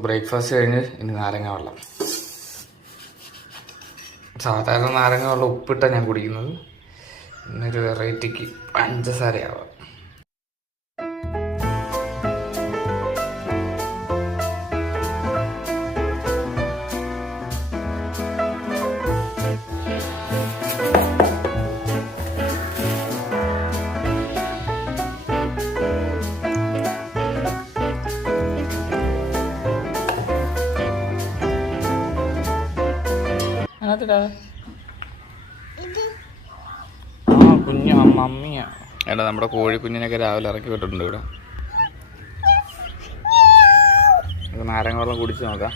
Breakfast കഴിഞ്ഞ് ഇനി നാരങ്ങ വെള്ളം. സാധാരണ നാരങ്ങ വെള്ളം ഉപ്പിട്ടാണ് ഞാൻ കുടിക്കുന്നത്. ഇന്നൊരു വെറൈറ്റിക്ക് പഞ്ചസാരയാവാം. അതിനകത്തിടാതെ ആ കുഞ്ഞു മമ്മിയാ എടാ നമ്മുടെ കോഴി കുഞ്ഞിനൊക്കെ രാവിലെ ഇറക്കി വിട്ടിട്ടുണ്ട് ഇവിടെ. നാരങ്ങ വെള്ളം കുടിച്ച് നോക്കാം.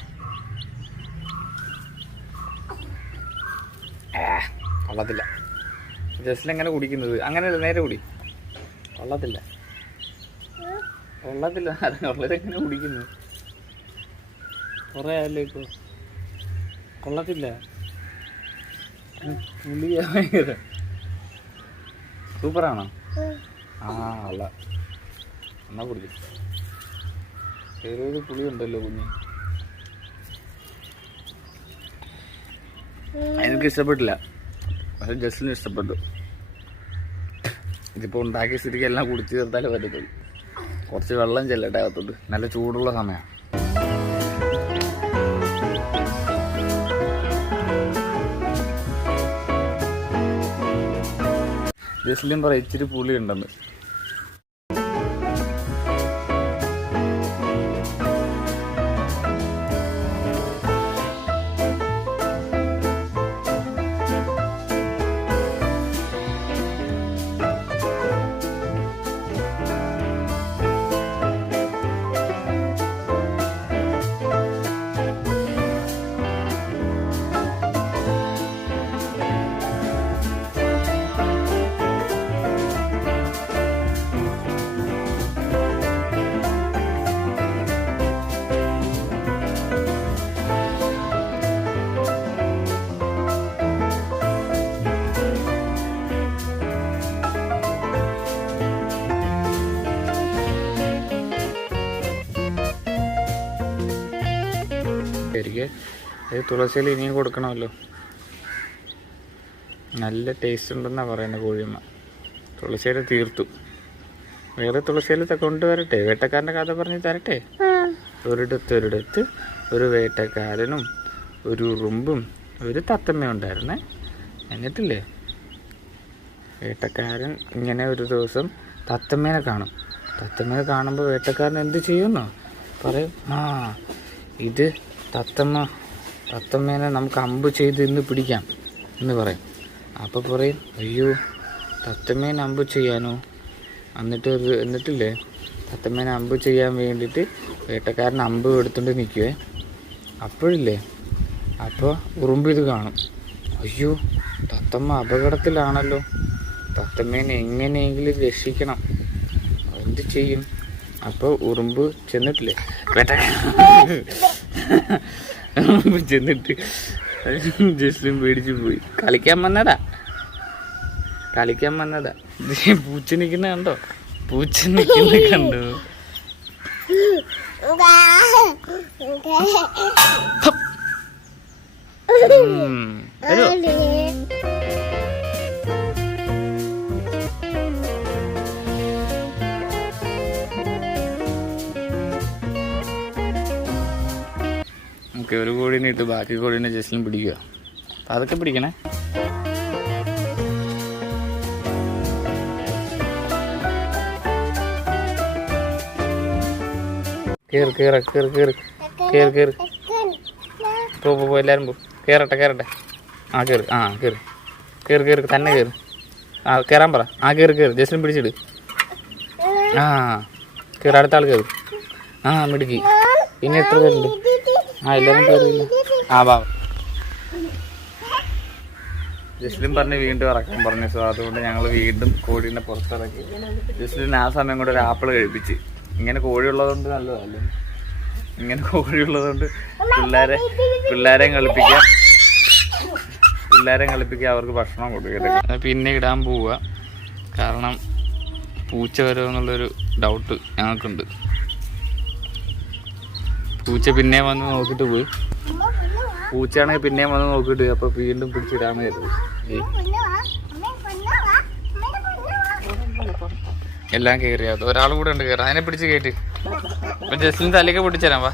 കൊള്ളത്തില്ല. ജസ്റ്റിൽ എങ്ങനെ കുടിക്കുന്നത്? അങ്ങനെയല്ല നേരെ കുടി. കൊള്ളത്തില്ല. കൊള്ളത്തില്ല നാരങ്ങ വെള്ളം എങ്ങനെ കുടിക്കുന്നു? കുറേ ആയല്ലോ ഇപ്പോൾ കൊള്ളത്തില്ല. ഭയങ്കര സൂപ്പറാണോ? ആ അല്ല. എന്നാ കുടിക്കും. ചെറിയൊരു പുളി ഉണ്ടല്ലോ കുഞ്ഞ്. എനിക്ക് ഇഷ്ടപ്പെട്ടില്ല. പക്ഷെ ജസ്റ്റിന് ഇഷ്ടപ്പെട്ടു. ഇതിപ്പോൾ ഉണ്ടാക്കിയ സ്ഥിതിക്ക് എല്ലാം കുടിച്ച് തീർത്താലേ പറ്റത്തുള്ളൂ. കുറച്ച് വെള്ളം ചെല്ലട്ടെ അകത്തോട്ട്. നല്ല ചൂടുള്ള സമയമാണ് ജസ്ലിൻ പറ ഇച്ചിരി പുളി ഇത് തുളസിയിൽ ഇനിയും കൊടുക്കണമല്ലോ. നല്ല ടേസ്റ്റ് ഉണ്ടെന്നാണ് പറയുന്നത് കോഴിയമ്മ. തുളസിയില തീർത്തു. വേറെ തുളസിയില കൊണ്ടുവരട്ടെ. വേട്ടക്കാരന്റെ കഥ പറഞ്ഞ് തരട്ടെ? ഒരിടത്ത് ഒരിടത്ത് ഒരു വേട്ടക്കാരനും ഒരു ഉറുമ്പും ഒരു തത്തമ്മ ഉണ്ടായിരുന്നേ. എന്നിട്ടില്ലേ? വേട്ടക്കാരൻ ഇങ്ങനെ ഒരു ദിവസം തത്തമ്മേനെ കാണും. തത്തമ്മേനെ കാണുമ്പോൾ വേട്ടക്കാരൻ എന്ത് ചെയ്യുന്നു? പറയും ആ ഇത് തത്തമ്മ തത്തമ്മേനെ നമുക്ക് അമ്പ് ചെയ്ത് ഇന്ന് പിടിക്കാം എന്ന് പറയും. അപ്പോൾ പറയും അയ്യോ തത്തമ്മേനെ അമ്പ് ചെയ്യാനോ? എന്നിട്ട് എന്നിട്ടില്ലേ തത്തമ്മേനെ അമ്പ് ചെയ്യാൻ വേണ്ടിയിട്ട് വേട്ടക്കാരൻ അമ്പ് എടുത്തുകൊണ്ട് നിൽക്കുവേ അപ്പോഴില്ലേ അപ്പോൾ ഉറുമ്പ് ഇത് കാണും. അയ്യോ തത്തമ്മ അപകടത്തിലാണല്ലോ. തത്തമ്മേനെ എങ്ങനെയെങ്കിലും രക്ഷിക്കണം. എന്ത് ചെയ്യും? അപ്പോൾ ഉറുമ്പ് ചെന്നിട്ടില്ലേ വേട്ട ചെന്നിട്ട്. ജസ്റ്റും പേടിച്ചു പോയി. കളിക്കാൻ വന്നതാ. കളിക്കാൻ വന്നതാ. പൂച്ച നിൽക്കുന്ന കണ്ടോ? പൂച്ച നിൽക്കുന്ന കണ്ടോ? ഉം. നമുക്ക് ഒരു കോഴീനെ ഇട്ട് ബാക്കി കോഴീനെ ജസ്റ്റിലും പിടിക്കുക. അപ്പം അതൊക്കെ പിടിക്കണേ. കേറ് കയറ കേറ് കേറ്. കേറ് കേറ്. പോ പോ എല്ലാവരും പോ. കയറട്ടെ കയറട്ടെ ആ കയറി ആ കയറി കയറി കയറി തന്നെ കയറി ആ കയറാൻ പറ. ആ കയറി കയറി ജസ്റ്റിനും പിടിച്ചിട്. ആ കയറി അടുത്ത ആൾ കയറി ആ മിടുക്കി. പിന്നെ എത്ര പേരുണ്ട്? ആ എല്ലാവരും കയറിയില്ല ആ വാ ജസ്ലിൻ പറഞ്ഞ് വീണ്ടും ഇറക്കാൻ പറഞ്ഞു. സോ അതുകൊണ്ട് ഞങ്ങൾ വീണ്ടും കോഴീനെ പുറത്തിറക്കി. ജസ്ലിൻ ആ സമയം കൂടെ ഒരു ആപ്പിൾ കഴിപ്പിച്ച്. ഇങ്ങനെ കോഴി ഉള്ളതുകൊണ്ട് നല്ലതല്ലേ? ഇങ്ങനെ കോഴി ഉള്ളതുകൊണ്ട് പിള്ളേരെ പിള്ളേരെ കളിപ്പിക്കാം. പിള്ളേരെ കളിപ്പിക്കുക അവർക്ക് ഭക്ഷണം കൊടുക്കുക പിന്നെ ഇടാൻ പോവുക കാരണം പൂച്ച വരുമെന്നുള്ളൊരു ഡൗട്ട് ഞങ്ങൾക്കുണ്ട്. പൂച്ച പിന്നെയും വന്ന് നോക്കിട്ട് പോയി. പൂച്ചയാണെങ്കിൽ പിന്നെയും വന്ന് നോക്കിട്ട് അപ്പൊ വീണ്ടും പിടിച്ചിടാന്ന് കരുതി. എല്ലാം കയറി അത് ഒരാളും കൂടെ ഉണ്ട് കയറി അതിനെ പിടിച്ച് കയറ്റി അപ്പൊ ജസ്റ്റിന് തലയൊക്കെ പൊട്ടിച്ചരാം വാ.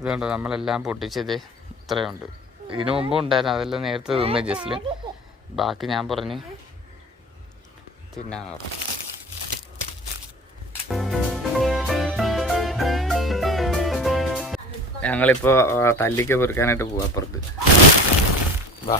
ഇതുകൊണ്ട് നമ്മളെല്ലാം പൊട്ടിച്ചത് ഇത്രയുണ്ട്. ഇതിനു മുമ്പും ഉണ്ടായിരുന്നു. അതെല്ലാം നേരത്തെ തിന്ന ജസ്റ്റിൽ ബാക്കി ഞാൻ പറഞ്ഞ് തിന്നാന്ന് പറഞ്ഞു. ഞങ്ങളിപ്പോ തല്ലിക്ക് പൊറുക്കാനായിട്ട് പോവാ അപ്പുറത്ത്. വാ.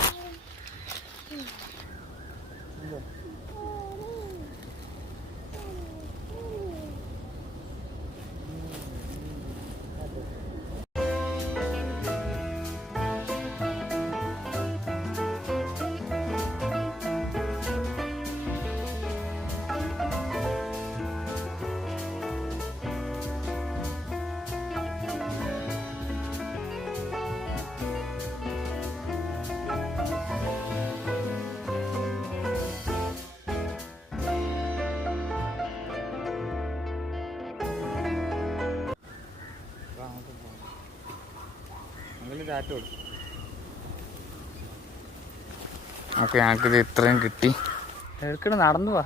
ഓക്കെ ഞങ്ങൾക്കിത് ഇത്രയും കിട്ടി. എടുക്കണ നടന്നു വാ.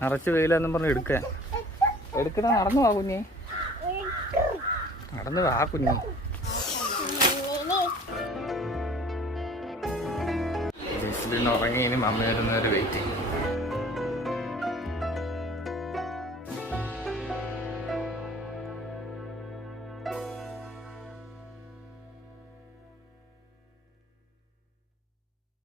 നിറച്ച് വെയിലെന്നും പറഞ്ഞ് എടുക്കാൻ. എടുക്കണ നടന്നു വാ കുഞ്ഞി. നടന്നു വാ കുഞ്ഞി. ജസ്ലിന് ഉറങ്ങി ഇനി മമ്മ വരുന്നവരെ വെയിറ്റ് ചെയ്യും.